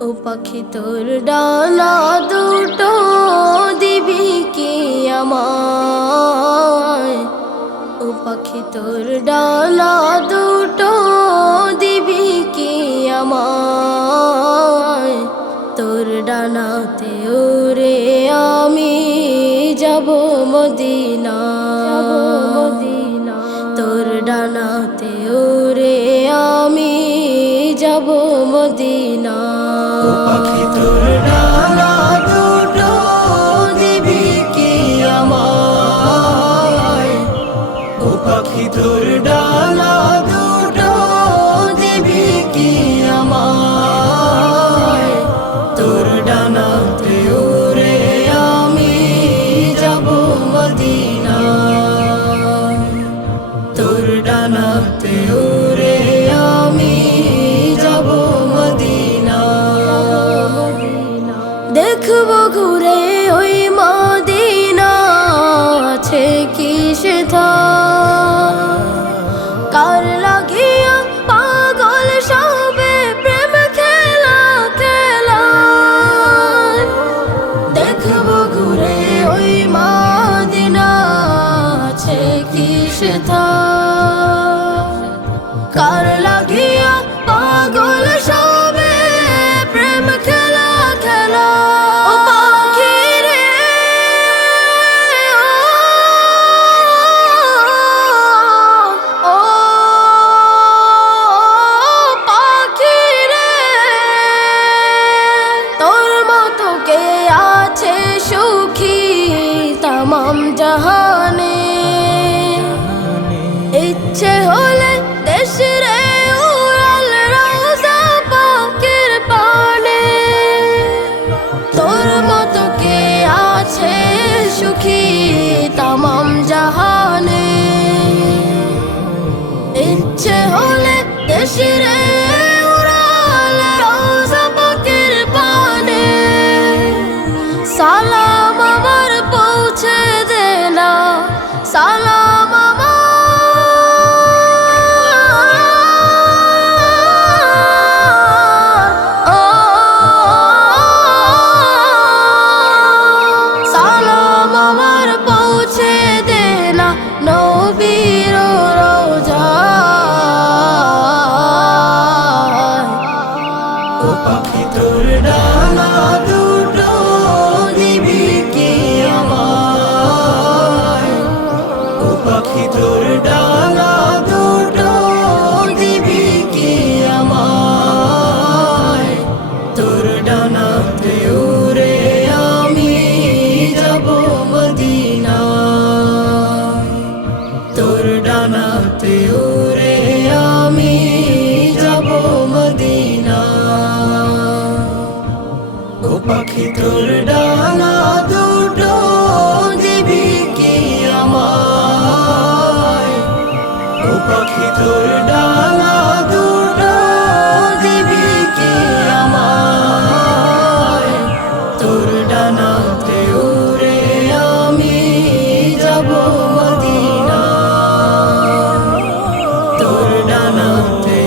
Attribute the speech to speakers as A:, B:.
A: ও পাখি তোর ডানা দুটো দিবি কি আমায়? ও পাখি তোর ডানা দুটো দিবি কি আমায়? তোর ডানাতে ওরে আমি যাব মদিনা তোর ডানাতে মদিনা।
B: পাখি তোর ডানা দুটো দিবি কি আমায়। ও পাখি তোর ডানা 是他 ডানাতে উড়ে আমি যাব মদিনা তোর ডানাতে